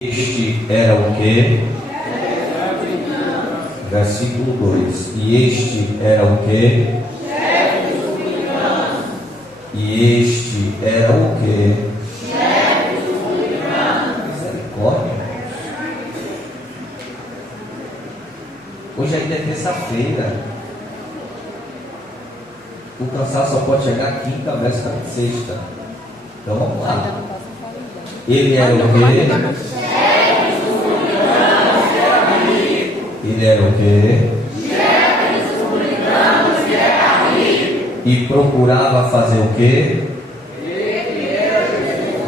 Este era o quê? Versículo 2. E este era o quê? E este era o quê? Misericórdia. Hoje ainda é terça-feira. O cansaço só pode chegar quinta, véspera de sexta. Então vamos lá. Ele era o quê? Ele era o quê? E procurava fazer o quê?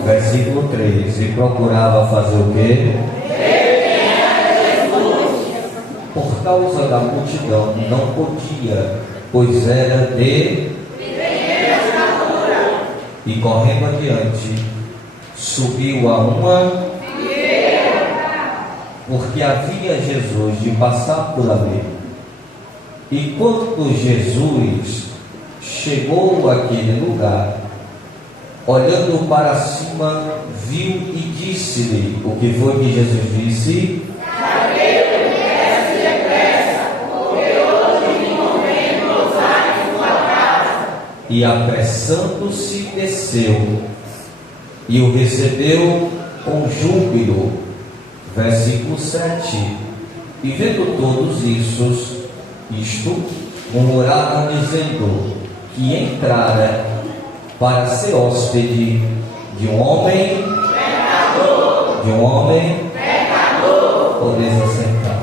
Versículo 3. E procurava fazer o quê? Por causa da multidão não podia, pois era de... E correndo adiante, subiu a uma... Porque havia Jesus de passar por ali. E quando Jesus chegou àquele lugar, olhando para cima, viu e disse-lhe: o que foi que Jesus disse? E apressando-se desceu e o recebeu com júbilo. Versículo 7. E vendo todos isto, murmuraram dizendo que entrara para ser hóspede de um homem pecador. De um homem pecador. Podeis assentar.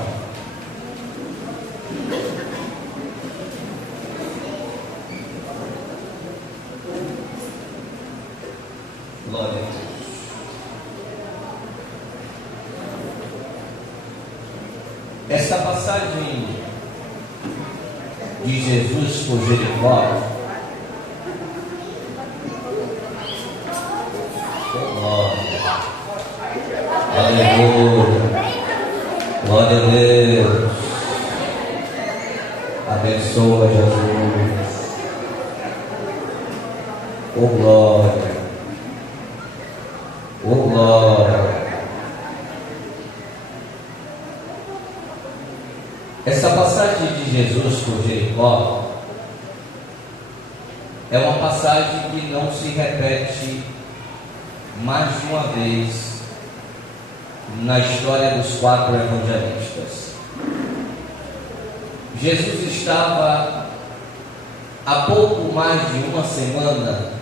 Glória a Deus. Esta passagem de Jesus por Jericó, aleluia, glória a Deus, abençoa Jesus, oh glória, oh glória. Essa passagem de Jesus por Jericó é uma passagem que não se repete mais de uma vez na história dos 4 evangelistas. Jesus estava há pouco mais de uma semana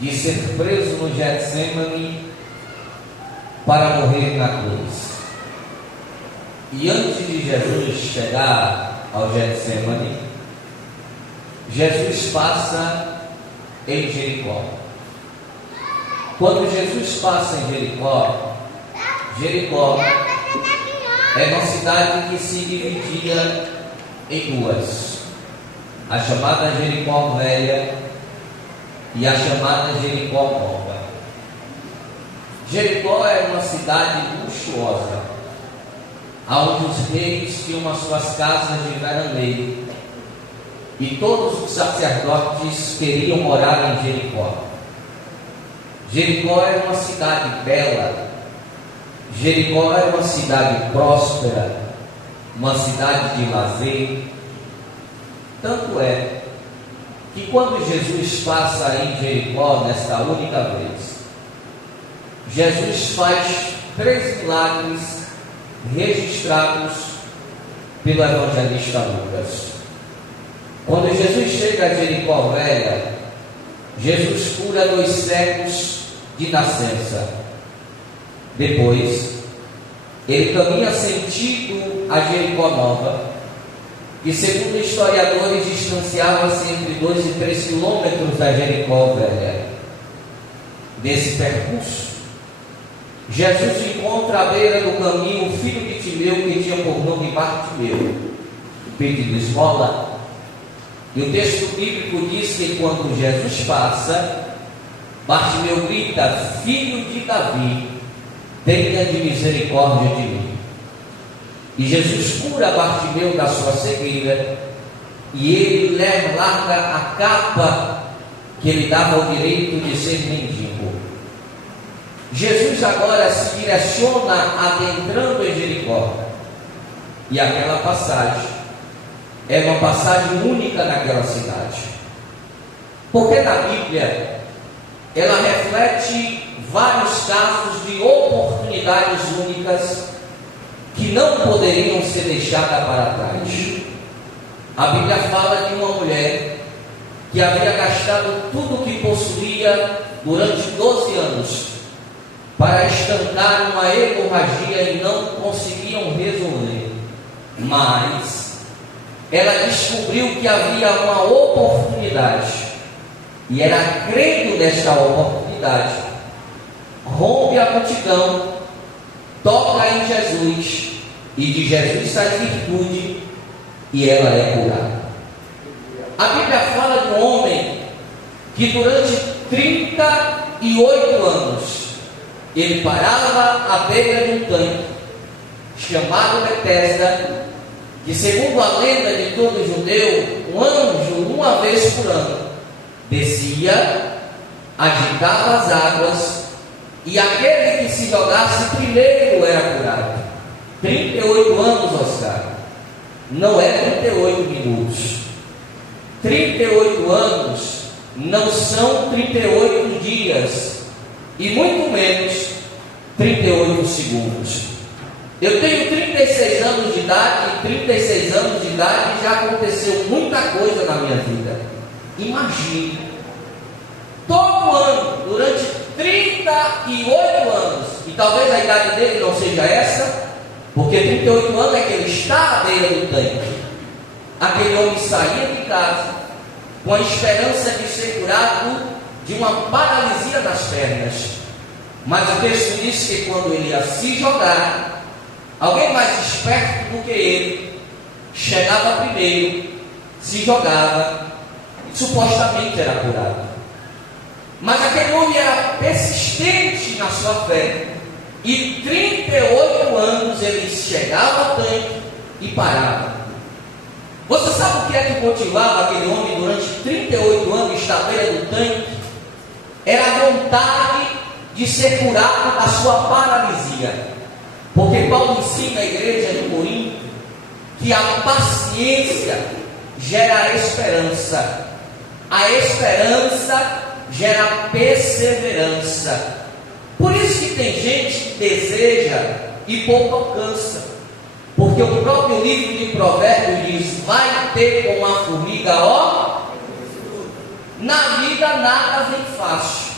de ser preso no Getsemane para morrer na cruz. E antes de Jesus chegar ao Getsemane, Jesus passa em Jericó. Quando Jesus passa em Jericó, Jericó é uma cidade que se dividia em duas: a chamada Jericó Velha e a chamada Jericó Nova. Jericó era uma cidade luxuosa, onde os reis tinham as suas casas de veraneio, e todos os sacerdotes queriam morar em Jericó. Jericó era uma cidade bela, Jericó era uma cidade próspera, uma cidade de lazer. Tanto é que quando Jesus passa em Jericó, nesta única vez, Jesus faz 3 milagres registrados pelo evangelista Lucas. Quando Jesus chega a Jericó Velha, Jesus cura 2 cegos de nascença. Depois, ele caminha sentido a Jericó Nova, que segundo historiadores distanciava-se entre 2 e 3 quilômetros da Jericó Velha. Nesse percurso, Jesus encontra à beira do caminho o filho de Timeu, que tinha por nome Bartimeu, pedindo esmola. E o texto bíblico diz que quando Jesus passa, Bartimeu grita: filho de Davi, tenha de misericórdia de mim. E Jesus cura Bartimeu da sua cegueira, e ele larga a capa que lhe dava o direito de ser mendigo. Jesus agora se direciona adentrando em Jericó. E aquela passagem é uma passagem única naquela cidade. Porque na Bíblia ela reflete vários casos de oportunidades únicas que não poderiam ser deixadas para trás. A Bíblia fala de uma mulher que havia gastado tudo o que possuía durante 12 anos para estancar uma hemorragia e não conseguiam resolver. Mas ela descobriu que havia uma oportunidade, e era crendo nesta oportunidade, rompe a multidão, toca em Jesus, e de Jesus sai virtude, e ela é curada. A Bíblia fala de um homem que durante 38 anos ele parava à beira de um tanque chamado Betesda, que segundo a lenda de todo judeu, um anjo, uma vez por ano, descia, agitava as águas, e aquele que se jogasse primeiro era curado. 38 anos, Oscar, não é 38 minutos. 38 anos não são 38 dias, e muito menos 38 segundos. Eu tenho 36 anos de idade, e 36 anos de idade já aconteceu muita coisa na minha vida. Imagine, todo ano, durante 38 anos, e talvez a idade dele não seja essa, porque 38 anos é que ele está à beira do tanque. Aquele homem saía de casa com a esperança de ser curado de uma paralisia nas pernas. Mas o texto diz que quando ele ia se jogar, alguém mais esperto do que ele chegava primeiro, se jogava e supostamente era curado. Mas aquele homem era persistente na sua fé, e 38 anos ele chegava ao tanque e parava. Você sabe o que é que motivava aquele homem durante 38 anos estar à beira do tanque? Era a vontade de ser curado da sua paralisia. Porque Paulo ensina a igreja de Corinto que a paciência gera esperança, a esperança gera perseverança. Por isso que tem gente que deseja e pouco alcança. Porque o próprio livro de Provérbios diz: vai ter com a formiga, ó. Na vida nada vem fácil.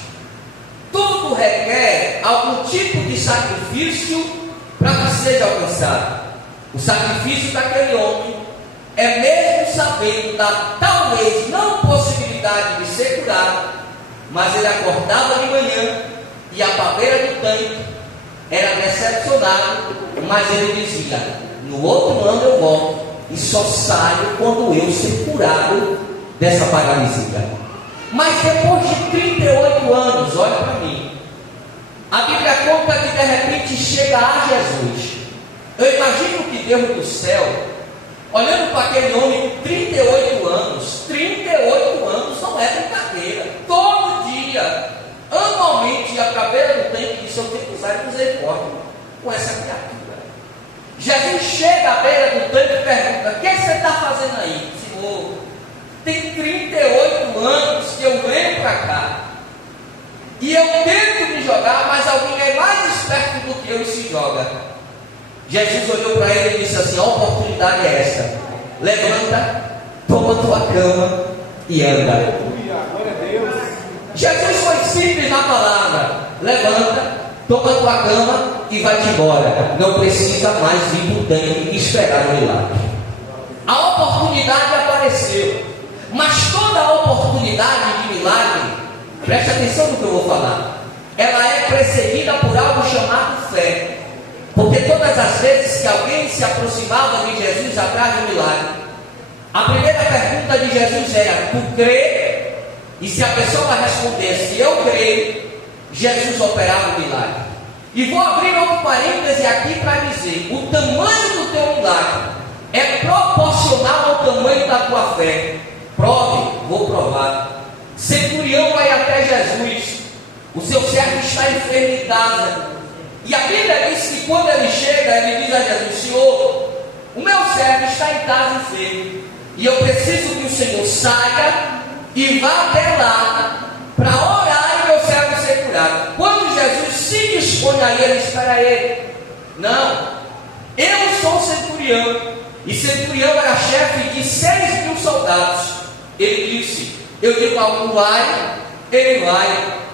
Tudo requer algum tipo de sacrifício para que seja alcançado. O sacrifício daquele homem é mesmo sabendo da talvez não possibilidade de ser curado, mas ele acordava de manhã e a paveira do tanque era decepcionado, mas ele dizia: no outro ano eu volto e só saio quando eu ser curado dessa paralisia. Mas depois de 38 anos, olha para mim, a Bíblia conta que de repente chega a Jesus. Eu imagino que Deus do céu, olhando para aquele homem com 38 anos, 38 anos não é brincadeira, todo dia, anualmente ia para a beira do tanque e disse: eu tenho que usar misericórdia com essa criatura. Jesus chega à beira do tanque e pergunta: o que você está fazendo aí? Senhor, tem 38 anos que eu venho para cá e eu tento me jogar, mas alguém é mais esperto do que eu e se joga. Jesus olhou para ele e disse assim: a oportunidade é essa, levanta, toma tua cama e anda. Jesus foi simples na palavra: levanta, toma tua cama e vai-te embora. Não precisa mais ir para o tanque e esperar o milagre. A oportunidade apareceu, mas toda a oportunidade de milagre, preste atenção no que eu vou falar, ela é precedida por algo chamado fé. Porque todas as vezes que alguém se aproximava de Jesus atrás do milagre, a primeira pergunta de Jesus era: tu crê? E se a pessoa respondesse: eu creio, Jesus operava o milagre. E vou abrir outro parêntese aqui para dizer: o tamanho do teu milagre é proporcional ao tamanho da tua fé. Prove, vou provar. Centurião vai até Jesus. o seu servo está enfermo em casa. E a Bíblia diz que quando ele chega, ele diz a Jesus: Senhor, o meu servo está em casa enfermo, e eu preciso que o Senhor saia e vá até lá para orar e meu servo ser curado. Quando Jesus se dispõe a ele, espera ele: não, eu sou centurião, e centurião era chefe de 6.000 soldados. Ele disse: eu digo a um vai, ele vai,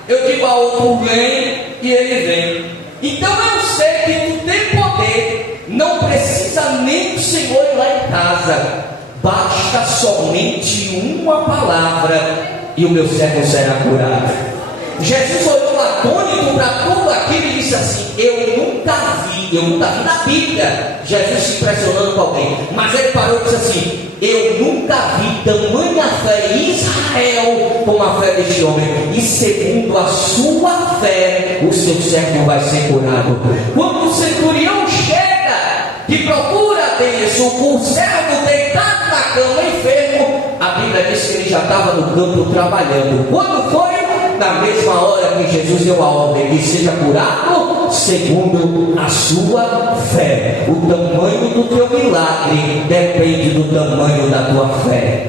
eu digo a outro vem, e ele vem. Então eu sei que tu tem poder, não precisa nem do Senhor ir lá em casa, basta somente uma palavra e o meu servo será curado. Jesus olhou atônito para tudo aquilo e disse assim: eu nunca vi na Bíblia Jesus se impressionando com alguém, mas ele parou e disse assim: eu nunca vi tamanha fé em Israel como a fé deste homem, e segundo a sua fé o seu servo vai ser curado. Quando o centurião chega e procura Deus, o servo deitado na cama enfermo, a Bíblia diz que ele já estava no campo trabalhando. Quando foi? Na mesma hora que Jesus deu a ordem de seja curado segundo a sua fé. O tamanho do teu milagre depende do tamanho da tua fé.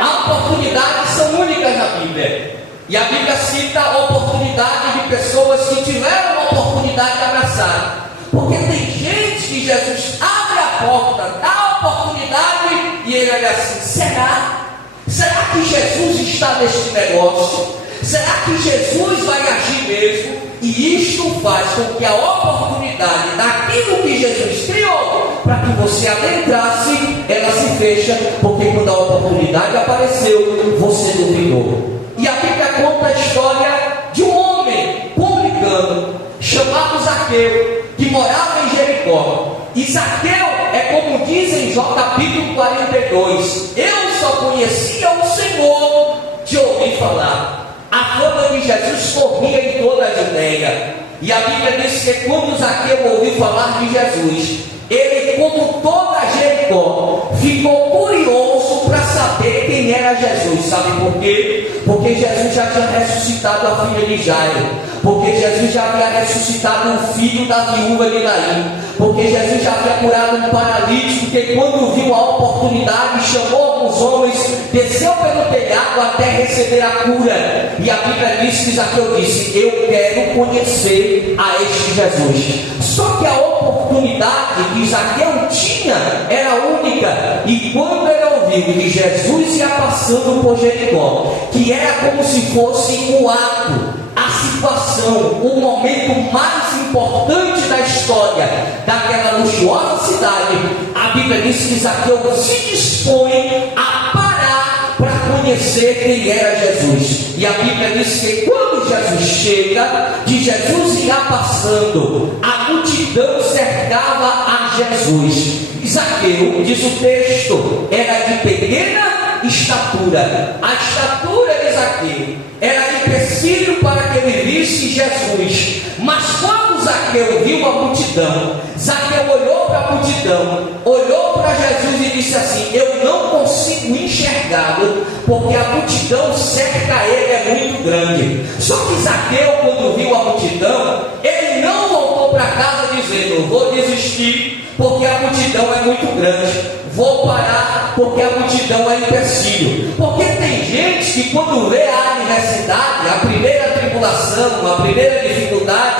As oportunidades são únicas na Bíblia, e a Bíblia cita a oportunidade de pessoas que tiveram a oportunidade de abraçar, porque tem gente que Jesus abre a porta, dá a oportunidade e ele olha assim: será que Jesus está neste negócio? Será que Jesus vai agir mesmo? E isto faz com que a oportunidade daquilo que Jesus criou para que você adentrasse, ela se fecha, porque quando a oportunidade apareceu, você duvidou. E a Bíblia conta a história de um homem publicano chamado Zaqueu, que morava em Jericó. E Zaqueu é como diz em Jó capítulo 42: eu só conhecia o Senhor de ouvir falar. A fama de Jesus corria em toda a Judeia. E a Bíblia diz que quando Zaqueu ouviu falar de Jesus, ele, como toda Jericó, ficou curioso para saber quem era Jesus. Sabe por quê? Porque Jesus já tinha ressuscitado a filha de Jairo, porque Jesus já havia ressuscitado o filho da viúva de Naim, porque Jesus já havia curado um paralítico que, quando viu a oportunidade, chamou alguns homens, desceu pelo telhado até receber a cura. E a Bíblia diz que Zaqueu disse: eu quero conhecer a este Jesus. Só que a oportunidade que Zaqueu tinha era única, e quando ele ouviu que Jesus ia passando por Jericó, que era como se fosse o ato, a situação, o momento mais importante da história daquela luxuosa cidade, a Bíblia diz que Zaqueu se dispõe a parar para conhecer quem era Jesus. E a Bíblia diz que quando Jesus chega, que Jesus ia passando, a multidão cercava a Jesus. E Zaqueu, diz o texto, era de pequena estatura. A estatura de Zaqueu era empecilho para que ele visse Jesus. Mas quando Zaqueu viu a multidão, Zaqueu olhou para a multidão, olhou para Jesus e disse assim: eu não consigo enxergá-lo, porque a multidão cerca ele, é muito grande. Só que Zaqueu, quando viu a multidão, ele não voltou para casa dizendo: vou desistir, porque a multidão é muito grande, vou parar, porque a multidão é empecilho. Porque tem gente que, quando vê a adversidade, a primeira tribulação, a primeira dificuldade,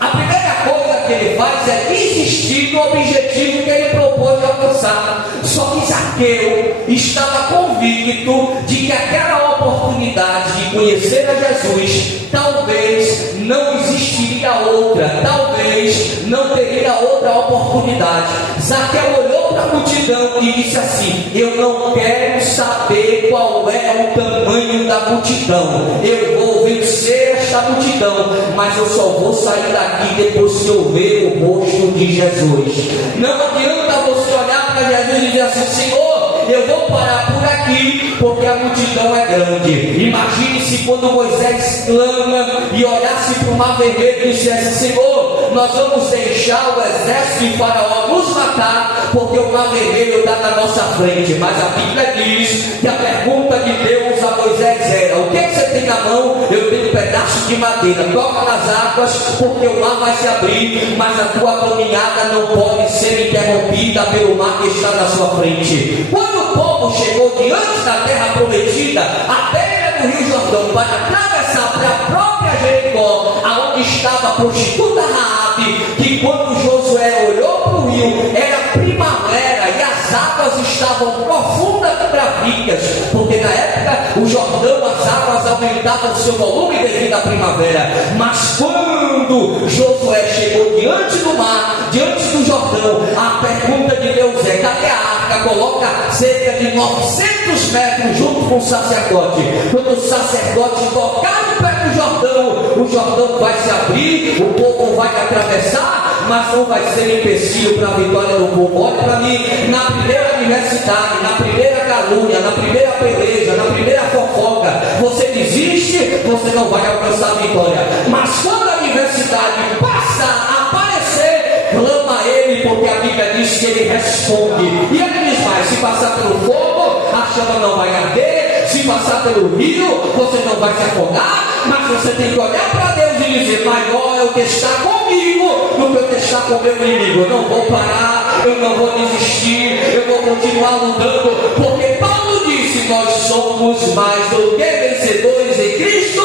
a primeira coisa que ele faz é desistir do objetivo que ele propôs de alcançar. Só que Zaqueu estava convicto de que aquela oportunidade de conhecer a Jesus, talvez não existiria outra, talvez não teria outra oportunidade. Zaqueu olhou para a multidão e disse assim: eu não quero saber qual é o tamanho da multidão, eu vou vencer esta multidão, mas eu só vou sair daqui depois que eu ver o rosto de Jesus. Não adianta você olhar para Jesus e dizer assim: Senhor, eu vou parar por aqui, porque a multidão é grande. Imagine-se quando Moisés clama e olhasse para o mar vermelho e dissesse: Senhor, nós vamos deixar o exército de Faraó nos matar, porque o mar vermelho está na nossa frente. Mas a Bíblia diz que a pergunta de Deus a Moisés era: o que você tem tem na mão, eu tenho um pedaço de madeira, toca nas águas, porque o mar vai se abrir, mas a tua caminhada não pode ser interrompida pelo mar que está na sua frente. Quando o povo chegou diante da terra prometida, à beira do Rio Jordão, para atravessar para a própria Jericó, aonde estava a prostituta Raabe, que quando Josué olhou para o rio, era primavera e as águas estavam profundas e bravias, porque na época o Jordão, as águas aumentavam seu volume devido à primavera. Mas quando Josué chegou diante do mar, diante do Jordão, a pergunta de Deus é: cadê a arca? Coloca cerca de 900 metros junto com o sacerdote. Quando o sacerdote tocar no pé do Jordão, o Jordão vai se abrir, o povo vai atravessar, mas não vai ser empecilho para a vitória do povo. Olha para mim, na primeira universidade, na primeira calúnia, na primeira peleja, na primeira fofoca, você desiste, você não vai alcançar a vitória. Mas quando a universidade passa a aparecer, clama a ele, porque a Bíblia diz que ele responde. E ele diz mais: se passar pelo fogo, a chama não vai arder. Se passar pelo rio, você não vai se afogar. Mas você tem que olhar para Deus e dizer: maior é o que está comigo do que o que está com o meu inimigo. Eu não vou parar, eu não vou desistir, eu vou continuar lutando, porque Paulo disse: nós somos mais do que vencedores em Cristo.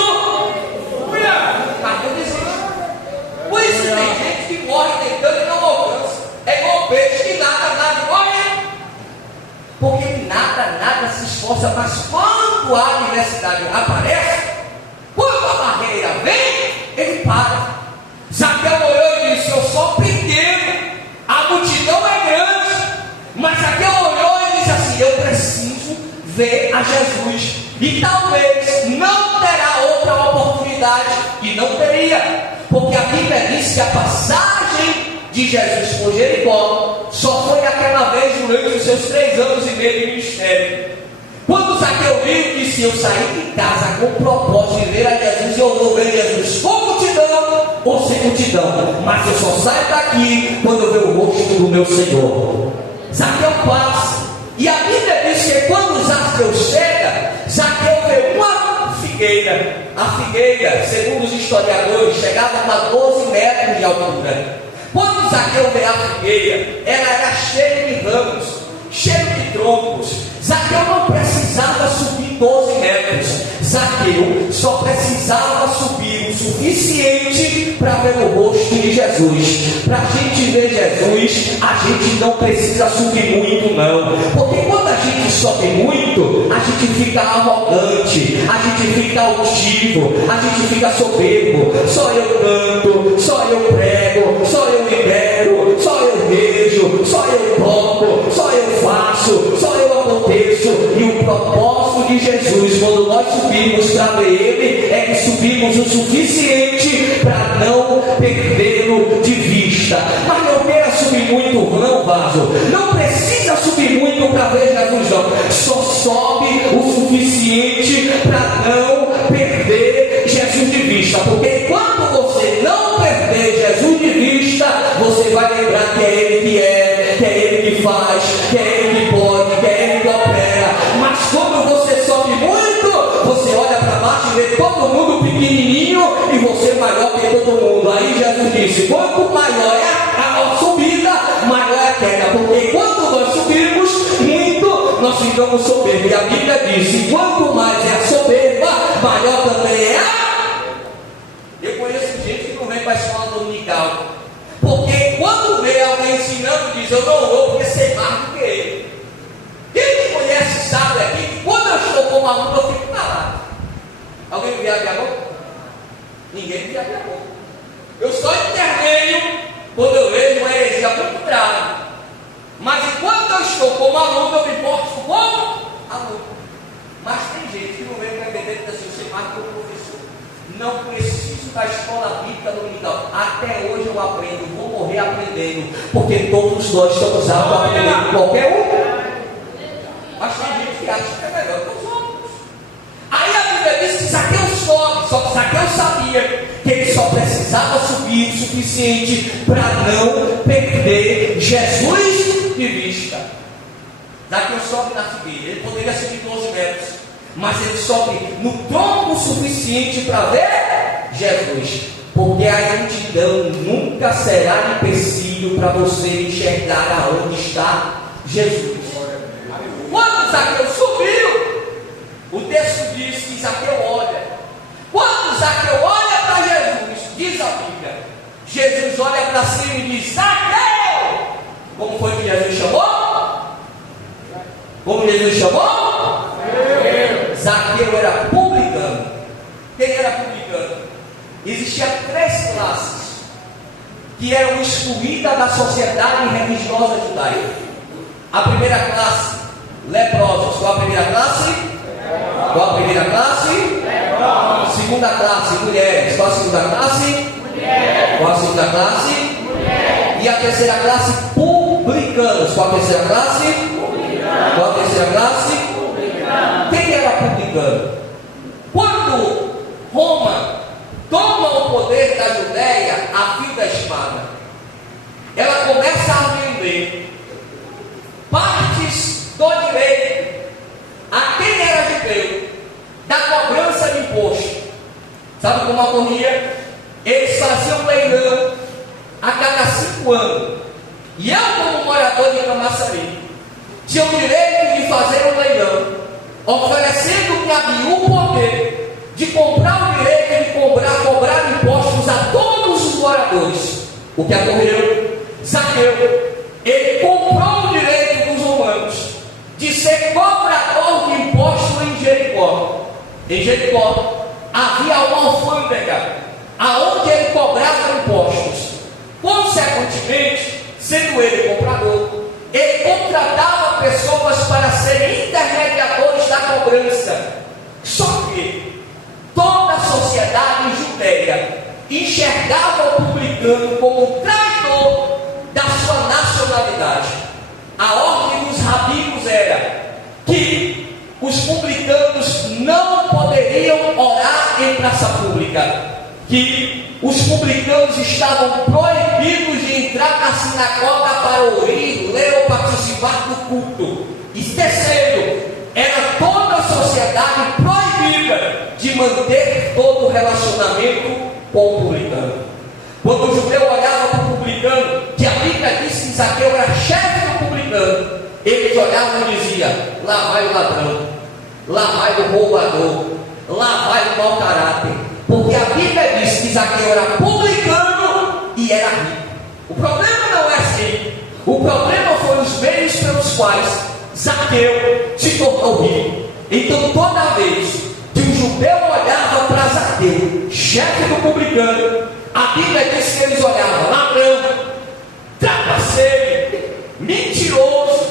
Mas não desiste. Por isso tem gente que morre tentando e não alcança. É igual peixe que nada e morre. Porque nada se esforça, mas quando a adversidade aparece, quando a barreira vem, ele para. Zaqueu olhou e disse: eu sou pequeno, a multidão é grande. Mas Zaqueu olhou e disse assim: eu preciso ver a Jesus. E talvez não terá outra oportunidade. E não teria, porque a Bíblia diz que a passagem de Jesus por Jericó só foi aquela vez durante os seus 3 anos e meio de ministério. Quando Zaqueu viu, disse: eu saí de casa com o propósito de ver a Jesus, e eu vou ver Jesus com multidão ou sem multidão, mas eu só saio daqui quando eu ver o rosto do meu Senhor. Zaqueu passa, e a Bíblia diz que quando Zaqueu chega, Zaqueu vê uma figueira. A figueira, segundo os historiadores, chegava a 12 metros de altura. Quando Zaqueu vê a figueira, ela era cheia de ramos, cheia de troncos. Zaqueu não precisava subir 12 metros. Zaqueu só precisava subir o suficiente para ver o rosto de Jesus. Para a gente ver Jesus, a gente não precisa subir muito não. Porque quando a gente sobe muito, a gente fica arrogante, a gente fica altivo, a gente fica soberbo. Só eu canto, só eu prego, só eu libero, só eu vejo, só eu toco, só eu faço, só eu aconteço. E o propósito de Jesus, quando nós subimos para ver Ele, é que subimos o suficiente para não perdê-lo de vista. Mas não queira subir muito não, vaso. Não precisa subir muito para ver Jesus não. Só sobe o suficiente para não perder Jesus de vista. Porque quando você não perder Jesus de vista, você vai lembrar que é Ele que é, que é Ele que faz, que é Ele que pode, que é Ele que opera. Mas quando você sobe muito, você olha para baixo e vê todo mundo pequenininho e você maior que todo mundo. Aí Jesus disse: quanto maior é a subida, maior é a queda. Porque quando nós subimos muito, nós ficamos soberbos. E a Bíblia diz: quanto mais é a soberba, maior também é a... Eu conheço gente que não vem para a escola dominical, porque quando vê alguém ensinando, diz: eu não vou porque sei mais do que ele. Quem me conhece sabe aqui que quando eu estou com uma aluno, eu fico calado. Alguém me abre a boca? Ninguém me abre a boca. Eu só intervenho quando eu vejo uma heresia muito grave. Mas enquanto eu estou como aluno, eu me porto como aluno. Mas tem gente que não vem para entender que assim: eu sei mais do que o professor. Não preciso da escola bíblica dominical. Até hoje eu aprendo, vou morrer aprendendo, porque todos nós estamos aptos a aprender, qualquer um. Mas tem gente que acha que é melhor que os outros. Aí a Bíblia diz que Zaqueu sobe, só que Zaqueu sabia que ele só precisava subir o suficiente para não perder Jesus de vista. Zaqueu sobe na figueira, ele poderia subir 12 metros. mas ele sobe no tronco suficiente para ver Jesus, porque a multidão nunca será empecilho para você enxergar aonde está Jesus. Quando Zaqueu subiu, o texto diz que Zaqueu olha. Quando Zaqueu olha para Jesus, diz a Bíblia, Jesus olha para cima e diz: Zaqueu! Como foi que Jesus chamou? Como Jesus chamou? Zaqueu era publicano. Quem era publicano? Existiam 3 classes que eram excluídas da sociedade religiosa judaica. A primeira classe, leprosos. Qual a primeira classe? Qual a primeira classe? Leprosos. Segunda classe, mulheres. Qual a segunda classe? Mulheres. Qual a segunda classe? Mulheres. E a terceira classe, publicanos. Qual a terceira classe? Publicanos. Qual a terceira classe? Publicanos. Quem era publicano? Quando Roma toma o poder da Judéia a fio da espada, ela começa a vender partes do direito a quem era judeu da cobrança de imposto. Sabe como ocorria? Eles faziam leilão a cada 5 anos, e eu, como morador de Camaçari, tinha o direito de fazer um leilão, oferecendo-me a mim o poder de comprar o direito de cobrar impostos a todos os moradores. O que ocorreu? Zaqueu, ele comprou o direito dos romanos de ser cobrador de impostos em Jericó. Em Jericó havia uma alfândega aonde ele cobrava impostos. Consequentemente, sendo ele comprador, ele contratava pessoas para serem intermediadores da cobrança. Só que toda a sociedade judeia enxergava o publicano como traidor da sua nacionalidade. A ordem dos rabinos era que os publicanos não poderiam orar em praça pública, que os publicanos estavam proibidos de entrar na sinagoga para ouvir, ler ou participar do culto. E terceiro, era toda a sociedade proibida de manter todo o relacionamento com o publicano. Quando o judeu olhava para o publicano, que a Bíblia diz que Zaqueu era chefe do publicano, eles olhavam e diziam: lá vai o ladrão, lá vai o roubador, lá vai o mau caráter. Porque a Bíblia diz que Zaqueu era publicano e era rico. O problema não é assim. O problema foi os meios pelos quais Zaqueu se tornou rico. Então toda vez que o judeu olhava para Zaqueu, chefe do publicano, a Bíblia diz que eles olhavam: ladrão, trapaceiro, mentiroso,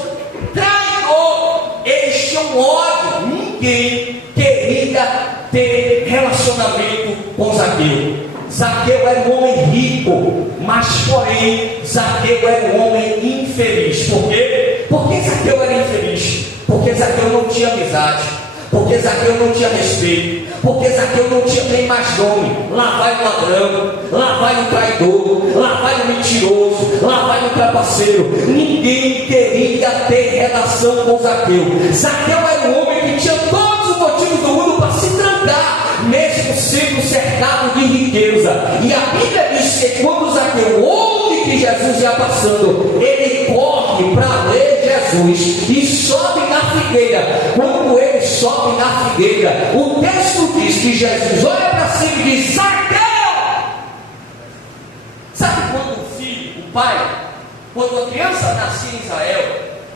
traidor. Eles tinham ódio. Ninguém queria ter relacionamento com Zaqueu. Zaqueu era um homem rico, mas porém Zaqueu era um homem infeliz. Por quê? Porque Zaqueu era infeliz. Porque Zaqueu não tinha amizade, porque Zaqueu não tinha respeito, porque Zaqueu não tinha nem mais nome. Lá vai o ladrão, lá vai o traidor, lá vai o mentiroso, lá vai o trapaceiro. Ninguém queria ter relação com Zaqueu. Zaqueu era um homem que tinha todos os motivos do mundo para se trancar, mesmo sendo cercado de riqueza. E a Bíblia diz que quando Zaqueu ouve que Jesus ia passando, ele corre para ver Jesus e sobe na figueira. Quando ele sobe na figueira, o texto diz que Jesus olha para cima e diz: Zaqueu! Sabe quando o filho, o pai, quando a criança nascia em Israel,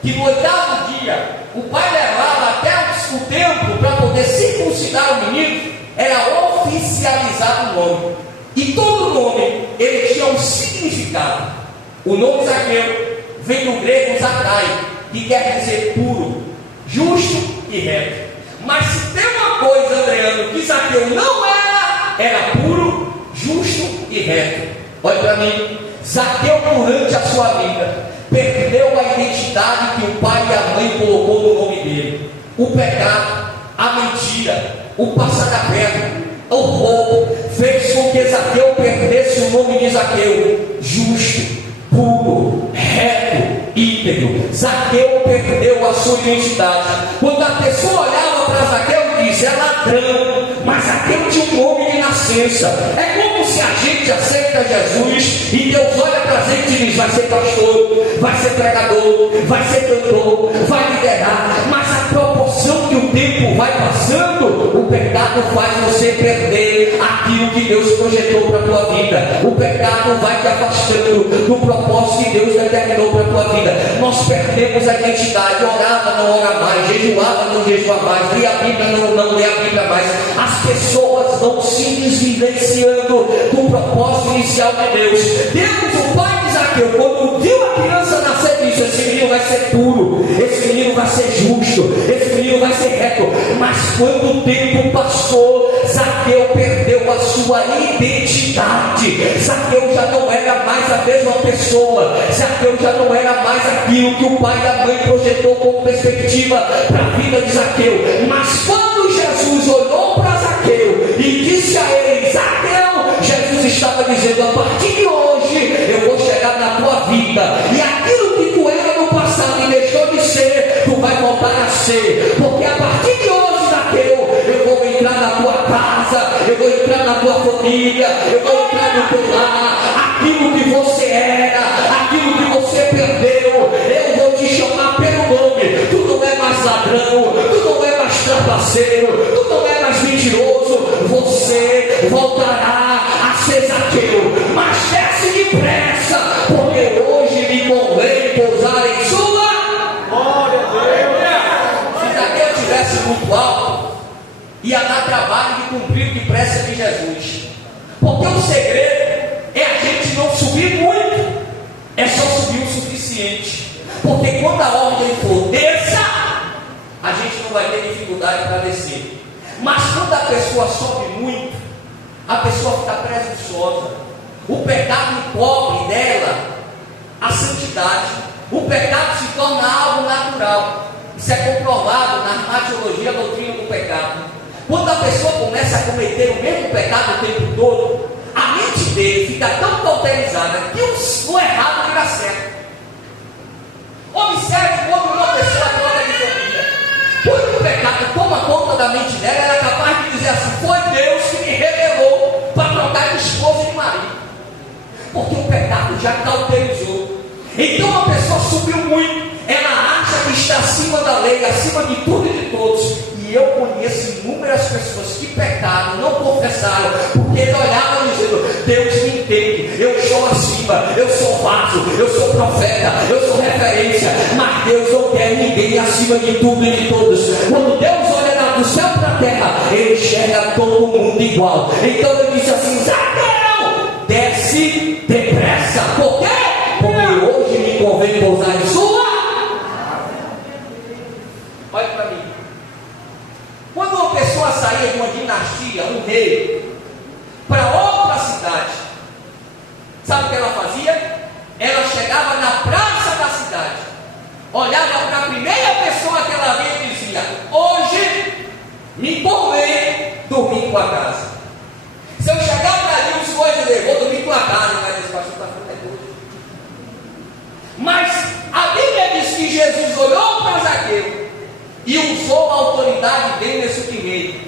que no 8º dia o pai levava até o templo para poder circuncidar o menino, era oficializado o nome. E todo nome ele tinha um significado. O nome Zaqueu vem do grego Zakai, que quer dizer puro, justo e reto. Mas se tem uma coisa, Adriano, que Zaqueu não era puro, justo e reto. Olha para mim, Zaqueu durante a sua vida perdeu a identidade que o pai e a mãe colocou no nome dele. O pecado, a mentira, o passar a perna, o roubo, fez com que Zaqueu perdesse o nome de Zaqueu, justo, puro, reto, íntegro. Zaqueu perdeu a sua identidade. Quando a pessoa olhava para Zaqueu e disse: é ladrão. Mas Zaqueu tinha um nome de nascença. É como se a gente aceita Jesus e Deus olha para a gente e diz: vai ser pastor, vai ser pregador, vai ser cantor, vai liderar. Mas a proporção que o tempo vai passando, o pecado faz você perder aquilo que Deus projetou para a tua vida. O pecado vai te afastando do propósito que Deus determinou para a tua vida. Nós perdemos a identidade. Orava, não ora mais, jejuava, não jejua mais, lia a Bíblia, não lê a Bíblia mais. As pessoas vão se desvivenciando do propósito inicial de Deus. Deus, o pai de Zaqueu, quando viu a criança nascer, disse: esse menino vai ser puro, esse menino vai ser justo, esse menino vai ser reto. Mas quando o tempo passou, Zaqueu perdeu a sua identidade. Zaqueu já não era mais a mesma pessoa. Zaqueu já não era mais aquilo que o pai e a mãe projetou como perspectiva para a vida de Zaqueu. Mas quando Jesus olhou para Zaqueu e disse a ele: Zaqueu, Jesus estava dizendo: a partir de hoje eu vou chegar na tua vida, e aquilo que tu era no passado e deixou de ser, tu vai voltar a ser. Porque a partir de hoje, Zaqueu, eu vou entrar na tua casa, eu vou entrar na tua família, eu vou entrar no teu lar. Aquilo que você era, aquilo que você perdeu, eu vou te chamar pelo nome. Tu não é mais ladrão, tu não é mais trapaceiro, tu não é mais mentiroso. Você voltará a ser Zaqueu. Mas desce depressa, porque hoje me convém pousar em sua glória a Deus. Se Zaqueu estivesse muito alto, ia dar trabalho de cumprir o que presta de Jesus. Porque o segredo é a gente não subir muito, é só subir o suficiente. Porque quando a ordem for desça, a gente não vai ter dificuldade para descer. Mas quando a pessoa sobe muito, a pessoa fica presunçosa. O pecado encobre dela a santidade. O pecado se torna algo natural. Isso é comprovado na armatiologia, a doutrina do pecado. Quando a pessoa começa a cometer o mesmo pecado o tempo todo, a mente dele fica tão cauterizada que o errado vira certo. Observe quando uma pessoa troca de família. Quando o pecado toma conta da mente dela, ela é capaz de dizer assim: foi Deus que me revelou para trocar de esposa e de marido. Porque o pecado já cauterizou. Então a pessoa subiu muito, ela acha que está acima da lei, acima de tudo e de todos. E eu conheço inúmeras pessoas que pecaram, não confessaram, porque ele olhava dizendo: Deus me entende, eu estou acima, eu sou vaso, eu sou profeta, eu sou referência. Mas Deus não quer ninguém acima de tudo e de todos. Quando Deus olha do céu para a terra, ele enxerga todo mundo igual. Então ele disse assim: Zaqueu, desce depressa. Por quê? Porque hoje me convém pousar em sua. Olha para mim. Quando uma pessoa saía de uma dinastia, um rei, para outra cidade, sabe o que ela fazia? Ela chegava na praça da cidade, olhava para a primeira pessoa que ela via e dizia: hoje me convém dormir em tua casa. Se eu chegar para ali, os coisas dizer: vou dormir em tua casa, mas esse pastor está falando é doido. Mas a Bíblia diz que Jesus olhou para Zaqueu e usou a autoridade dele nesse rei.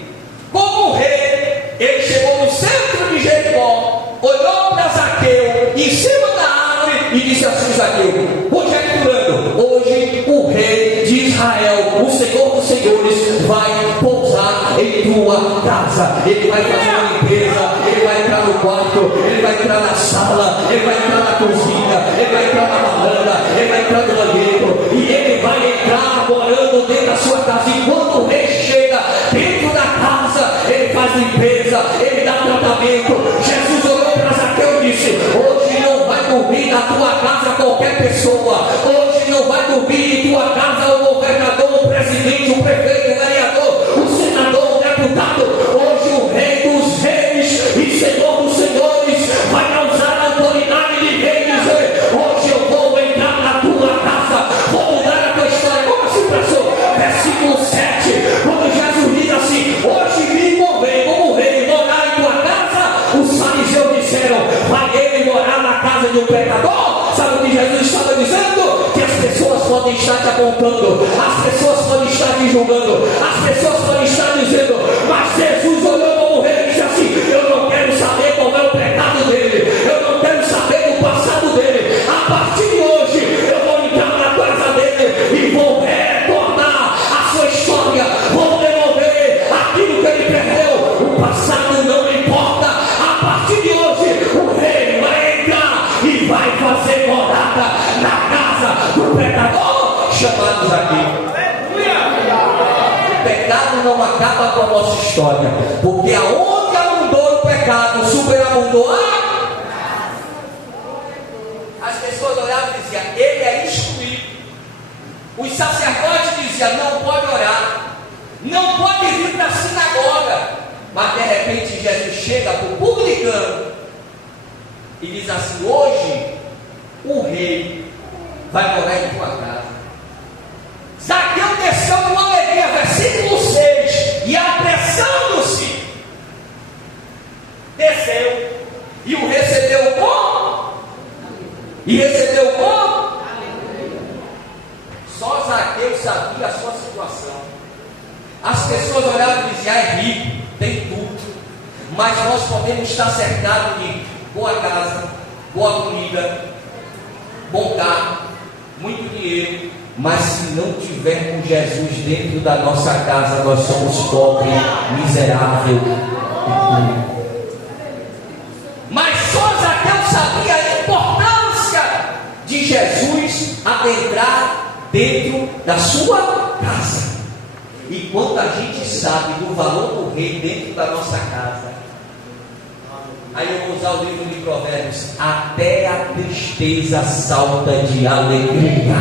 Como rei, ele chegou no centro de Jericó, olhou para Zaqueu em cima da árvore e disse assim: Zaqueu, conjecturando, hoje o rei de Israel, o Senhor dos senhores, vai pousar em tua casa. Ele vai fazer uma limpeza, ele vai entrar no quarto, ele vai entrar na sala, ele vai entrar na cozinha, ele vai entrar na varanda, ele vai entrar no banheiro, e ele vai entrar morando dentro da sua casa. E quando o rei chega dentro da casa, ele faz limpeza, ele dá tratamento. Jesus olhou para Zaqueu e disse: hoje não vai dormir na tua casa qualquer pessoa, hoje não vai dormir em tua casa o governador, o presidente, o prefeito, o vereador, o senador, o deputado. Hoje o rei dos reis e senhor dos senhores vai usar a autoridade de rei e dizer: hoje eu vou entrar na tua casa, vou mudar a tua história. Como assim, pastor? Versículo 7, quando Jesus diz assim: hoje me convém como rei morar em tua casa, os fariseus disseram: vai ele morar na casa de um pecador? Sabe o que Jesus estava dizendo? Que as pessoas podem podem estar te apontando, as pessoas podem estar te julgando, as pessoas podem estar dizendo, mas Jesus olhou como rei e disse assim: eu não quero saber qual é o pecado dele, eu não quero saber do passado dele. A partir de hoje eu vou entrar na casa dele e vou retornar a sua história, vou devolver aquilo que ele perdeu. O passado não importa. A partir de hoje o rei vai entrar e vai fazer morada na casa do pecador. Chamados aqui. O pecado não acaba com a nossa história, porque aonde abundou o pecado, superabundou as pessoas olhavam e diziam: ele é excluído. Os sacerdotes diziam: não pode orar, não pode vir para a sinagoga. Mas de repente Jesus chega para o publicano e diz assim: hoje o rei vai morar em tua casa. Zaqueu desceu com alegria, versículo 6, e apressando-se, desceu, e o recebeu como? E recebeu como? Só Zaqueu sabia a sua situação. As pessoas olhavam e diziam: é rico, tem tudo, mas nós podemos estar cercados de boa casa, boa comida, bom carro, muito dinheiro, mas se não tivermos Jesus dentro da nossa casa, nós somos pobres, miseráveis. Mas só Zaqueu sabia a importância de Jesus adentrar dentro da sua casa. E quando a gente sabe do valor do rei dentro da nossa casa, aí eu vou usar o livro de Provérbios: até a tristeza salta de alegria.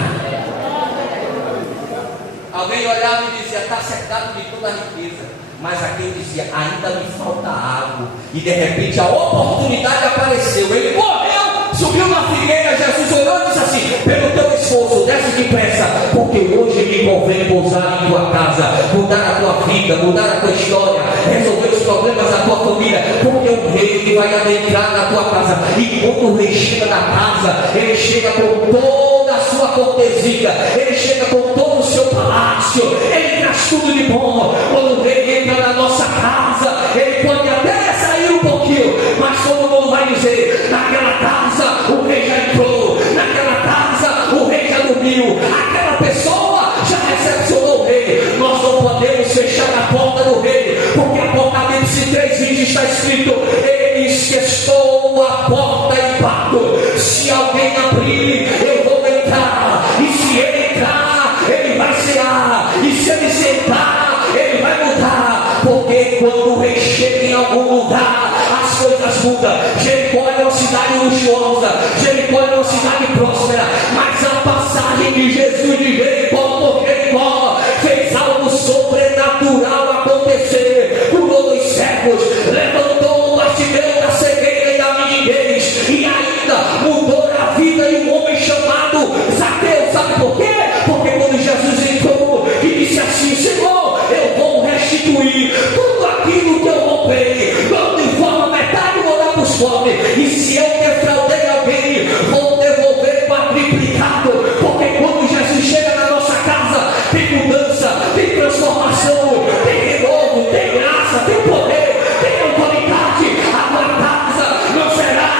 Alguém olhava e dizia: está cercado de toda a riqueza, mas aquele dizia: ainda me falta água. E de repente a oportunidade apareceu, ele correu, subiu na figueira. Jesus olhou e disse assim: pelo teu esforço, desce depressa, porque hoje me convém pousar em tua casa, mudar a tua vida, mudar a tua história, resolver os problemas da tua família, porque o rei que vai adentrar na tua casa. E quando o rei chega na casa, ele chega com toda a sua cortesia, ele chega com todo o seu palácio, ele traz tudo de bom. Quando o rei entra na nossa casa, ele pode até sair um pouquinho, mas todo mundo vai dizer: naquela casa o rei já entrou, naquela casa o rei já dormiu, aquela pessoa já recepcionou o rei. Nós não podemos fechar a porta do rei, porque Apocalipse 3:20 está escrito: eis que estou à porta e bato, se alguém abrir, eu vou entrar, e se ele entrar, ele vai cear, e se ele sentar, ele vai mudar. Porque quando o rei chega em algum lugar, as coisas mudam. Jericó é uma cidade luxuosa, Jericó é uma cidade próspera, mas a passagem de Jesus de Jericó por Jericó fez algo sobrenatural acontecer. Curou dos cegos, levantou o bastidão da cegueira e da meniniz, e ainda mudou a vida de um homem chamado Zaqueu. Sabe por quê? Porque quando Jesus entrou e disse assim: Senhor, eu vou restituir tudo aquilo que eu roubei, quando em forma metade eu vou dar para os pobres, e se eu defraudei alguém, vou devolver quadriplicado. Porque quando Jesus chega na nossa casa, tem mudança, tem transformação, tem renovo, tem graça, tem poder, tem autoridade. A tua casa não será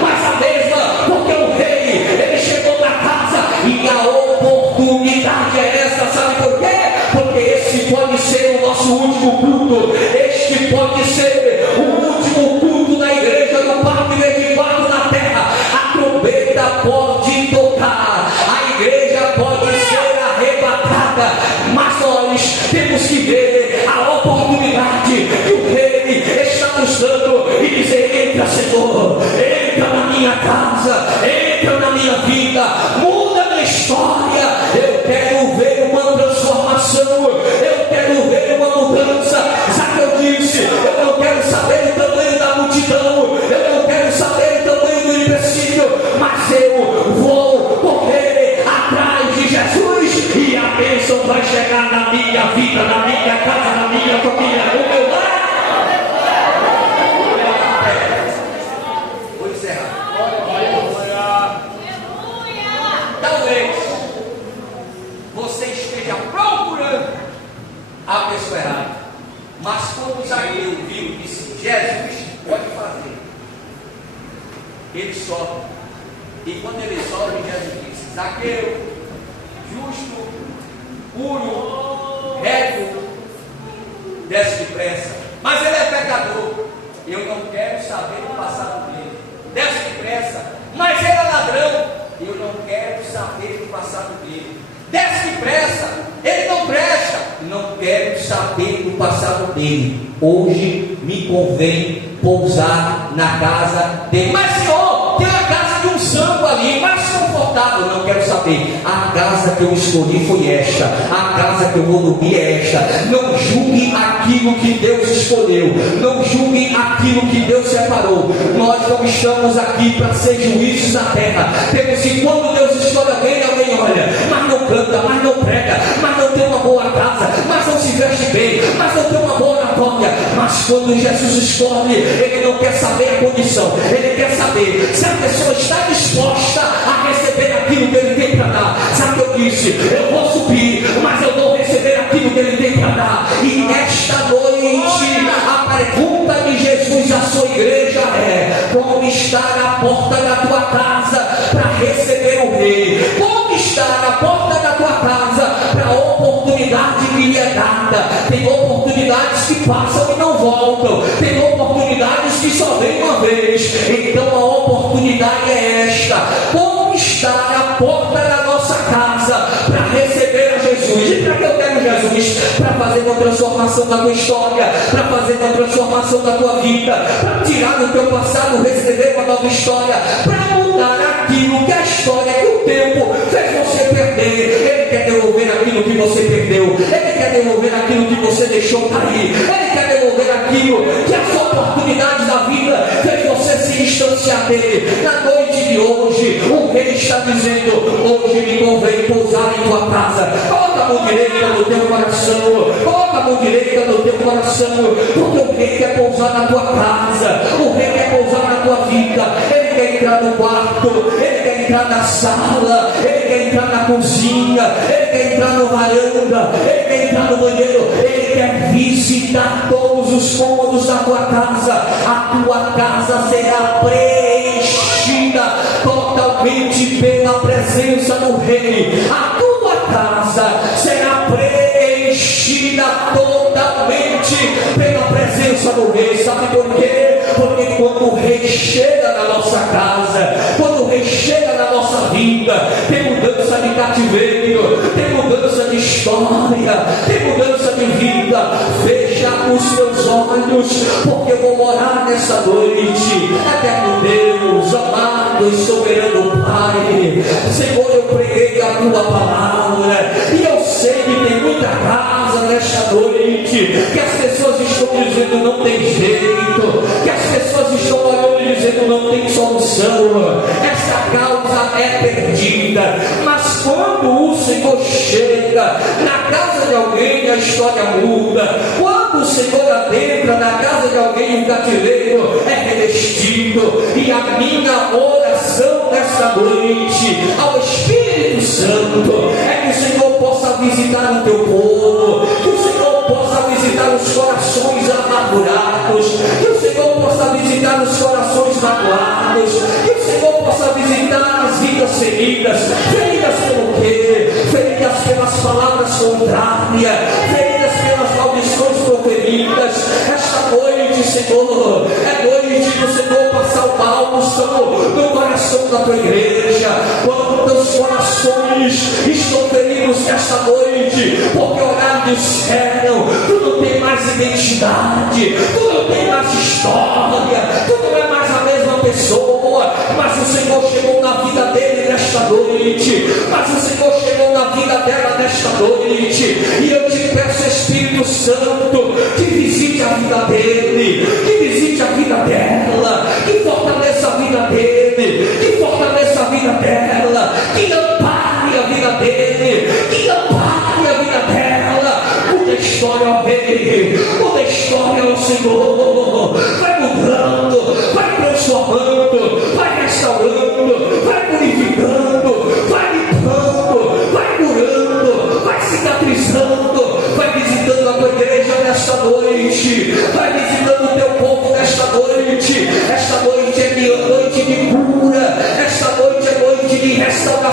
mais a mesma, porque o rei, ele chegou na casa, e a oportunidade é essa. Sabe por quê? Porque esse pode ser o nosso último culto, este pode ser o último culto da igreja do Parque 24 na terra. A trombeta pode tocar, a igreja pode ser arrebatada, mas nós temos que ver a oportunidade que o rei está nos dando e dizer: entra, Senhor, entra na minha casa, entra na minha vida, muda a minha história. Eu quero ver uma transformação, eu quero ver uma mudança. Zaqueu disse: eu não quero saber o tamanho da multidão, eu não quero saber o tamanho do empecilho, mas eu vou correr atrás de Jesus, e a bênção vai chegar na minha vida, na minha casa, na minha família, no meu lar. Vou encerrar. Zaqueu, justo, puro, reto, desce depressa. Mas ele é pecador. Eu não quero saber do passado dele. Desce depressa. Mas ele é ladrão. Eu não quero saber do passado dele. Desce depressa. Ele não presta. Não quero saber do passado dele. Hoje me convém pousar na casa dele. Mas Senhor, tem a casa de um santo ali, mais confortável. Não quero saber. A casa que eu escolhi foi esta. A casa que eu vou dormir é esta. Não julgue aquilo que Deus escolheu. Não julgue aquilo que Deus separou. Nós não estamos aqui para ser juízes da terra. Temos que, quando Deus escolhe alguém olha, mas não canta, mas não prega, mas não tem uma boa casa, mas não se veste bem, mas não tem uma boa oratória. Mas quando Jesus escolhe, ele não quer saber a condição, ele quer saber se a pessoa está disposta a receber aquilo que ele tem para dar. Sabe o que eu disse? Eu vou subir, mas eu vou receber aquilo que ele tem para dar. E nesta noite, a pergunta de Jesus à sua igreja é: como estar na porta da tua casa para receber o rei? Como estar na porta da tua casa para a oportunidade que lhe é dada? Tem oportunidades que passam e não voltam. Tem oportunidades que só vêm uma vez. Então a oportunidade é esta: como estar na porta da nossa casa para receber a Jesus? E para que eu quero Jesus? Para fazer uma transformação da tua história, para fazer uma transformação da tua vida, para tirar do teu passado, receber uma nova história, para mudar aquilo que a história, que o tempo fez você perder. Ele quer devolver aquilo que você perdeu. Ele quer devolver aquilo que você deixou cair. Ele quer devolver aquilo que as oportunidades da vida fez você se distanciar dele. Na noite de hoje, o rei está dizendo: hoje me convém pousar em tua casa. Coloca a mão direita no teu coração. Coloca a mão direita no teu coração. Porque o rei quer pousar na tua casa. O rei quer pousar na tua vida. Ele quer entrar no quarto. Ele quer entrar na sala. Ele quer entrar na cozinha. Ele quer entrar no varanda. Ele quer entrar no banheiro. Ele quer visitar todos os cômodos da tua casa. A tua casa será preenchida totalmente pela presença do rei. A tua casa será preenchida totalmente pela presença do rei. Sabe por quê? Porque quando o rei chega na nossa casa, quando o rei chega na nossa vida, tem mudança de cativeiro, tem mudança de história, tem mudança de vida. Fecha os teus olhos, porque eu vou morar nessa noite. Eterno Deus, amado e soberano Pai, Senhor, eu preguei a tua palavra e eu sei que tem muita casa nesta noite, que as pessoas estão dizendo não tem jeito, que as pessoas estão olhando e dizendo não tem solução, essa causa é perdida. Mas quando o Senhor chega na casa de alguém, a história muda. Quando o Senhor adentra na casa de alguém, o cativeiro é revestido. E a minha oração nesta noite ao Espírito Santo é que o Senhor possa visitar o teu povo, que o Senhor possa visitar os corações amargurados, que o Senhor possa visitar os corações magoados, que o Senhor possa visitar as vidas feridas. Feridas pelo quê? Feridas pelas palavras contrárias, feridas pelas maldições proferidas. Esta noite, Senhor, é noite do Senhor passar o bálsamo no coração da tua igreja. Quantos corações estão feridos nesta noite, porque oraram e disseram: tu não tem mais identidade, tu não tem mais história, tu não é mais a mesma pessoa. Mas o Senhor chegou na vida dele nesta noite, mas o Senhor chegou na vida dela nesta noite. E eu te peço, Espírito Santo, que visite a vida dele, que visite a vida dela, que fortaleça a vida dele, que fortaleça a vida dela, que ampare a vida dele, que ampare a vida dela. Muda a história ao rei, muda a história ao Senhor. Vai mudando, vai transformando, vai restaurando, vai purificando, vai limpando, vai curando, vai cicatrizando, vai visitando a tua igreja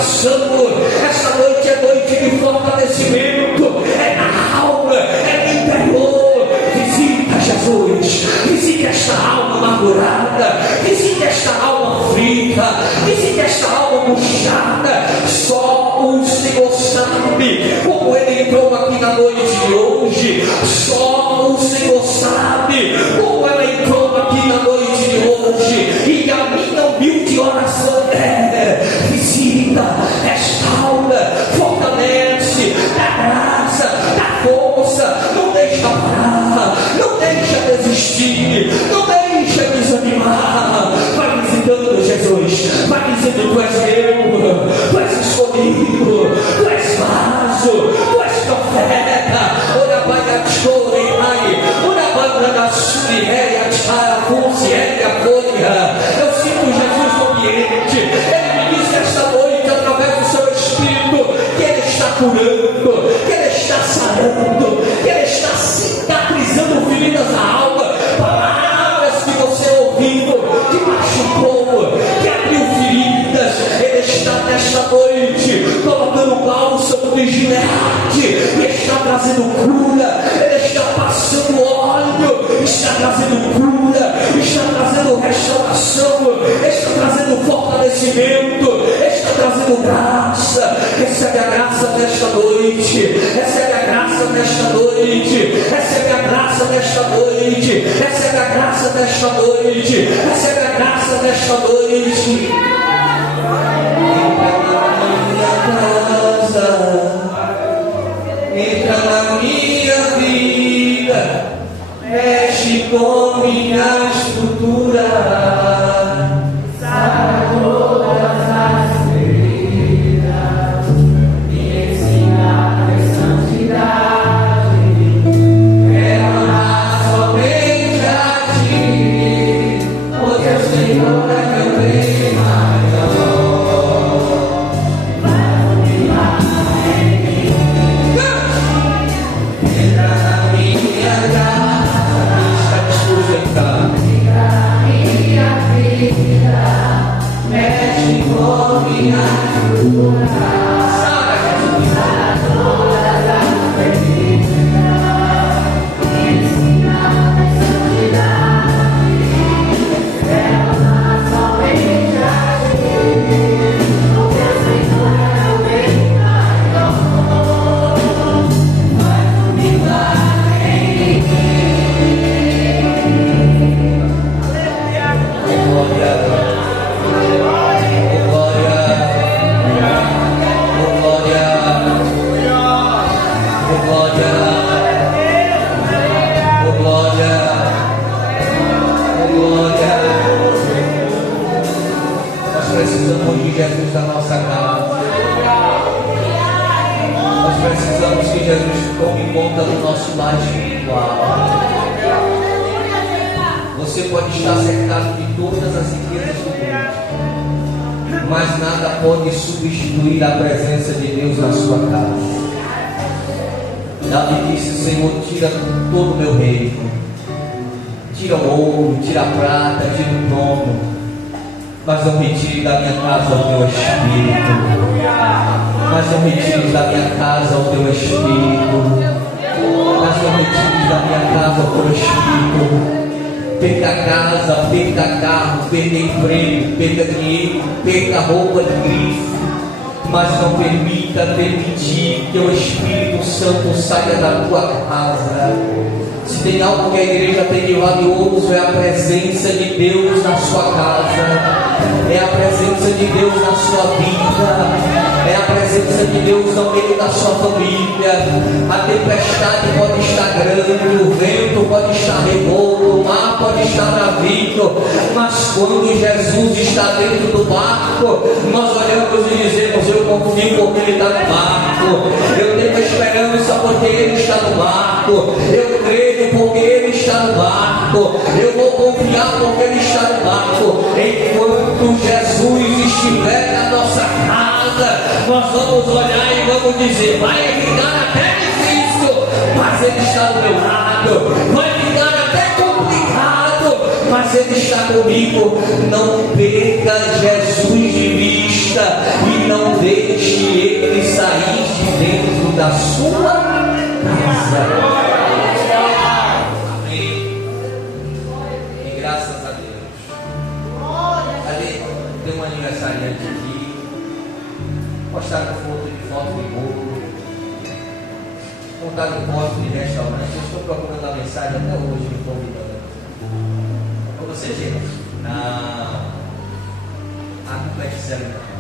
restauração, essa noite é noite de fortalecimento, é na alma, é no interior. Visita Jesus, visita esta alma amargurada, visita esta alma aflita, visita esta alma murchada. Só o Senhor sabe como ele entrou aqui na noite de hoje, só o Senhor sabe como ela entrou aqui na noite de hoje, e a minha humilde oração é: visita esta alma, fortalece, dá graça, dá força, não deixa parar, não deixa desistir, não deixa desanimar. Vai visitando, Jesus, vai dizendo: tu és meu, tu és escolhido, tu és vaso, tu és profeta. Ora vai a chore, ora vai da suriéia, a consciência, a folha. Eu sinto Jesus no ambiente. Ele me diz esta noite, através do seu Espírito, que Ele está curando, que Ele está sarando, que Ele está cicatrizando feridas na alma. Palavras que você ouviu, que machucou, que abriu feridas, Ele está nesta noite colocando bálsamo de Gileade, Ele está trazendo cura, Ele está passando óleo, está trazendo cura, está trazendo restauração, está trazendo fortalecimento, está trazendo graça. Recebe a graça nesta noite, recebe a graça nesta noite, recebe a graça nesta noite, recebe a graça nesta noite, recebe a graça nesta noite. Entra na minha vida, mexe com minha estrutura, sara todas as feridas, me ensina a santidade, revela somente a ti, o teu Senhor é meu bem maior. Mexe com minha estrutura, sara todas as feridas, me ensina a santidade, revela somente a ti, o teu Senhor é o bem maior. Faz um milagre em mim. Aleluia. Precisamos de Jesus na nossa casa. Nós precisamos que Jesus tome conta do nosso lar espiritual. Você pode estar cercado de todas as riquezas do mundo, mas nada pode substituir a presença de Deus na sua casa. Davi disse: Senhor, tira todo o meu reino, tira o ouro, tira a prata, tira o trono, mas não me tire da minha casa o teu Espírito. Mas não me tire da minha casa o teu Espírito. Mas não me tire da minha casa o teu Espírito. Perca a casa, perca carro, perca emprego, perca dinheiro, perca roupa de grife, mas não permitir que o Espírito Santo saia da tua casa. Se tem algo que a igreja tem de valioso, é a presença de Deus na sua casa, é a presença de Deus na sua vida, é a presença de Deus no meio da sua família. A tempestade pode estar grande, o vento pode estar revolto, o mar pode estar bravio, mas quando Jesus está dentro do barco, nós olhamos e dizemos: eu confio porque Ele está no barco, eu tenho esperança porque Ele está no barco, eu creio porque Ele está no barco, eu vou confiar porque Ele está no barco. Enquanto Jesus estiver na nossa casa, nós vamos olhar e vamos dizer: vai ficar até difícil, mas Ele está do meu lado, vai ficar até complicado, mas Ele está comigo. Não perca Jesus de vista e não deixe Ele sair de dentro da sua casa. Amém. E graças a Deus. Ali tem um aniversariante aqui. Postaram foto de bolo. Montaram foto de restaurante. Eu estou procurando a mensagem até hoje, me convidando. Ou seja, a competição.